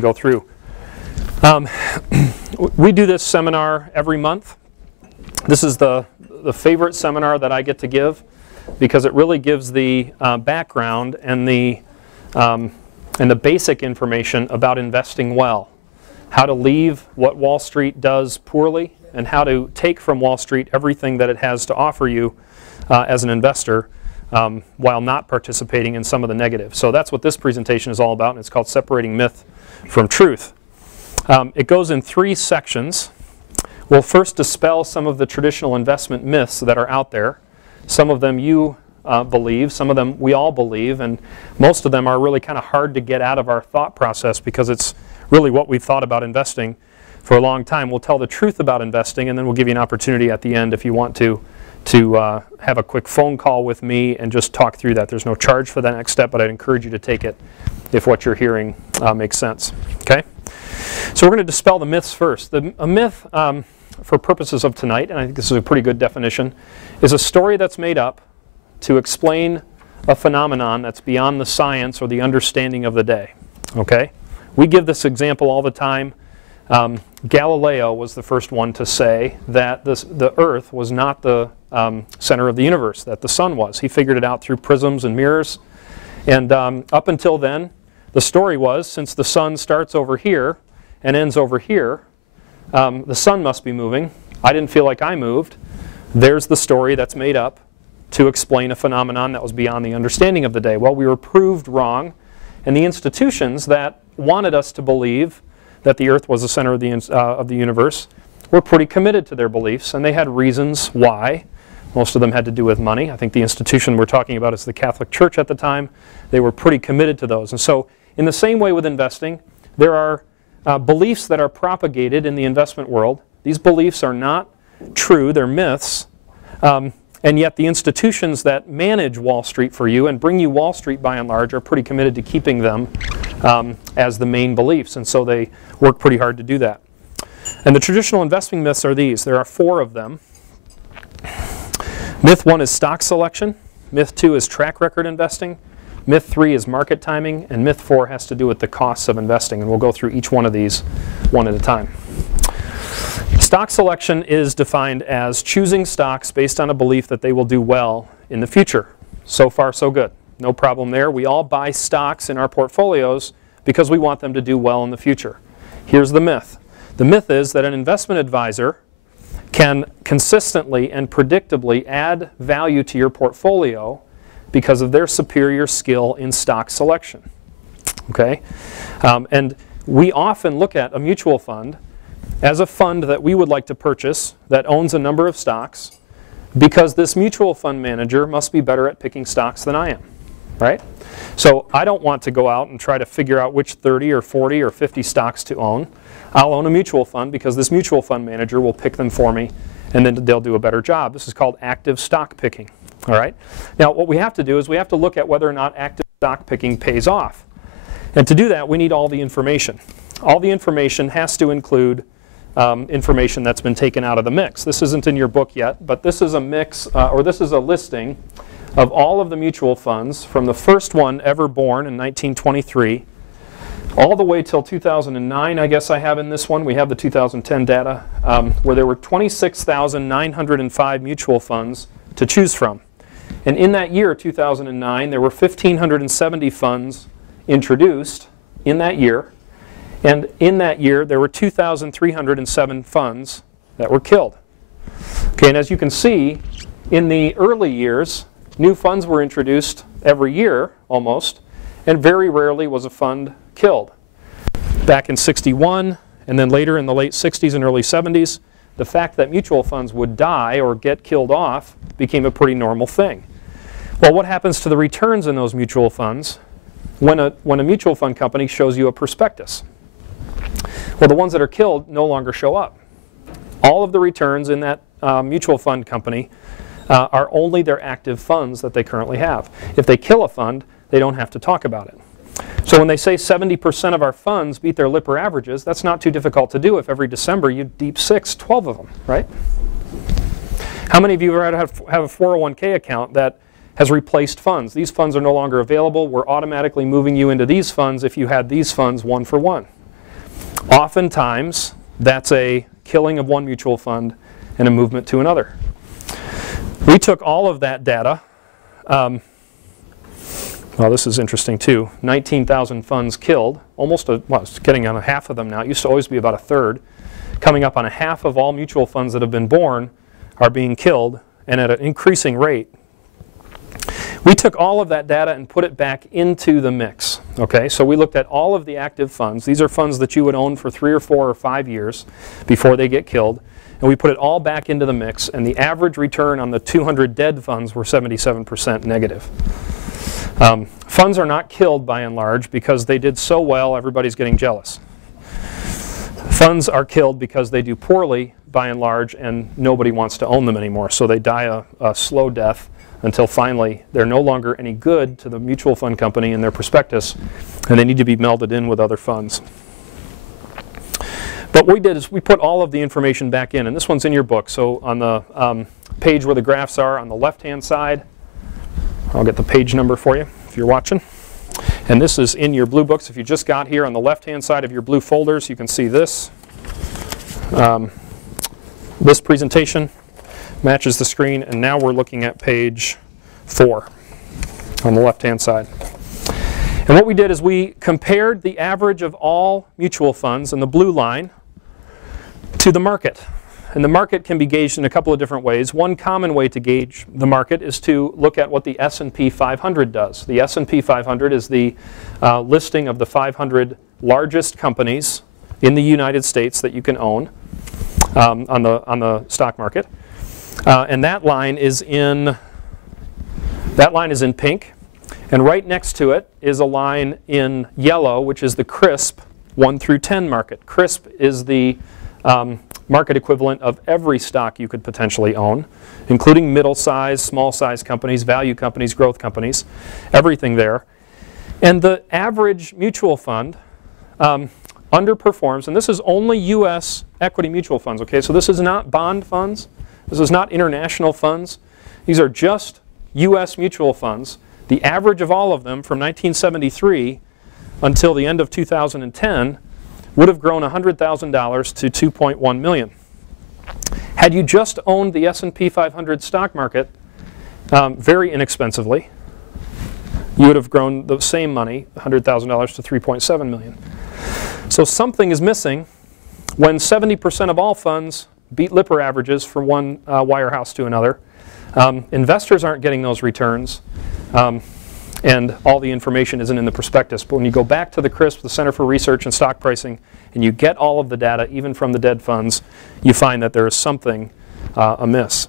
we go through. We do this seminar every month. This is the favorite seminar that I get to give because it really gives the background and the basic information about investing well. How to leave what Wall Street does poorly and how to take from Wall Street everything that it has to offer you as an investor while not participating in some of the negatives. So that's what this presentation is all about, and it's called Separating Myth from Truth. It goes in 3 sections. We'll first dispel some of the traditional investment myths that are out there. Some of them you believe, some of them we all believe, and most of them are really kind of hard to get out of our thought process because it's really what we've thought about investing for a long time. We'll tell the truth about investing, and then we'll give you an opportunity at the end if you want to have a quick phone call with me and just talk through that. There's no charge for that next step, but I'd encourage you to take it if what you're hearing makes sense. Okay? So we're going to dispel the myths first. A myth, for purposes of tonight, and I think this is a pretty good definition, is a story that's made up to explain a phenomenon that's beyond the science or the understanding of the day. Okay? We give this example all the time. Galileo was the first one to say that the Earth was not the center of the universe, that the sun was. He figured it out through prisms and mirrors. And up until then, the story was, since the sun starts over here and ends over here, the sun must be moving. I didn't feel like I moved. There's the story that's made up to explain a phenomenon that was beyond the understanding of the day. Well, we were proved wrong, and the institutions that wanted us to believe that the Earth was the center of the universe were pretty committed to their beliefs, and they had reasons why. Most of them had to do with money. I think the institution we're talking about is the Catholic Church at the time. They were pretty committed to those. And so in the same way with investing, there are beliefs that are propagated in the investment world. These beliefs are not true, they're myths, and yet the institutions that manage Wall Street for you and bring you Wall Street by and large are pretty committed to keeping them as the main beliefs, and so they work pretty hard to do that. And the traditional investing myths are these. There are 4 of them. Myth 1 is stock selection. Myth 2 is track record investing. Myth 3 is market timing. And myth 4 has to do with the costs of investing. And we'll go through each one of these one at a time. Stock selection is defined as choosing stocks based on a belief that they will do well in the future. So far, so good. No problem there. We all buy stocks in our portfolios because we want them to do well in the future. Here's the myth. The myth is that an investment advisor can consistently and predictably add value to your portfolio because of their superior skill in stock selection. Okay? And we often look at a mutual fund as a fund that we would like to purchase that owns a number of stocks because this mutual fund manager must be better at picking stocks than I am. Right? So I don't want to go out and try to figure out which 30 or 40 or 50 stocks to own. I'll own a mutual fund because this mutual fund manager will pick them for me and then they'll do a better job. This is called active stock picking. All right? Now what we have to do is we have to look at whether or not active stock picking pays off. And to do that we need all the information. All the information has to include information that's been taken out of the mix. This isn't in your book yet, but this is a mix, or this is a listing of all of the mutual funds from the first one ever born in 1923 all the way till 2009, I guess I have in this one. We have the 2010 data, where there were 26,905 mutual funds to choose from. And in that year, 2009, there were 1,570 funds introduced in that year. And in that year, there were 2,307 funds that were killed. Okay, and as you can see, in the early years, new funds were introduced every year, almost, and very rarely was a fund killed. Back in '61, and then later in the late 60s and early 70s, the fact that mutual funds would die or get killed off became a pretty normal thing. Well, what happens to the returns in those mutual funds when a mutual fund company shows you a prospectus? Well, the ones that are killed no longer show up. All of the returns in that mutual fund company are only their active funds that they currently have. If they kill a fund, they don't have to talk about it. So when they say 70% of our funds beat their Lipper averages, that's not too difficult to do if every December you deep 12 of them, right? How many of you have a 401k account that has replaced funds? These funds are no longer available. We're automatically moving you into these funds if you had these funds one for one. oftentimes that's a killing of one mutual fund and a movement to another. We took all of that data. Well, this is interesting too. 19,000 funds killed, almost it's getting on a half of them now. It used to always be about a third. Coming up on a half of all mutual funds that have been born are being killed, and at an increasing rate. We took all of that data and put it back into the mix. Okay, so we looked at all of the active funds. These are funds that you would own for 3 or 4 or 5 years before they get killed. And we put it all back into the mix, and the average return on the 200 dead funds were 77% negative. Funds are not killed by and large because they did so well everybody's getting jealous. Funds are killed because they do poorly by and large and nobody wants to own them anymore. So they die a slow death until finally they're no longer any good to the mutual fund company in their prospectus, and they need to be melded in with other funds. But what we did is we put all of the information back in, and this one's in your book. So on the page where the graphs are on the left-hand side, I'll get the page number for you if you're watching. And this is in your blue books. If you just got here on the left-hand side of your blue folders, you can see this. This presentation matches the screen, and now we're looking at page 4 on the left-hand side. And what we did is we compared the average of all mutual funds in the blue line to the market. And the market can be gauged in a couple of different ways. One common way to gauge the market is to look at what the S&P 500 does. The S&P 500 is the listing of the 500 largest companies in the United States that you can own on the stock market. And that line is in pink. And right next to it is a line in yellow, which is the CRSP 1 through 10 market. CRSP is the market equivalent of every stock you could potentially own, including middle-sized, small-sized companies, value companies, growth companies, everything there. And the average mutual fund underperforms, and this is only U.S. equity mutual funds, okay? So this is not bond funds. This is not international funds. These are just U.S. mutual funds. The average of all of them from 1973 until the end of 2010 would have grown $100,000 to $2.1 million. Had you just owned the S&P 500 stock market very inexpensively, you would have grown the same money, $100,000 to $3.7 million. So something is missing when 70% of all funds beat Lipper averages from one wirehouse to another. Investors aren't getting those returns. And all the information isn't in the prospectus. But when you go back to the CRSP, the Center for Research and Stock Pricing, and you get all of the data, even from the dead funds, you find that there is something amiss.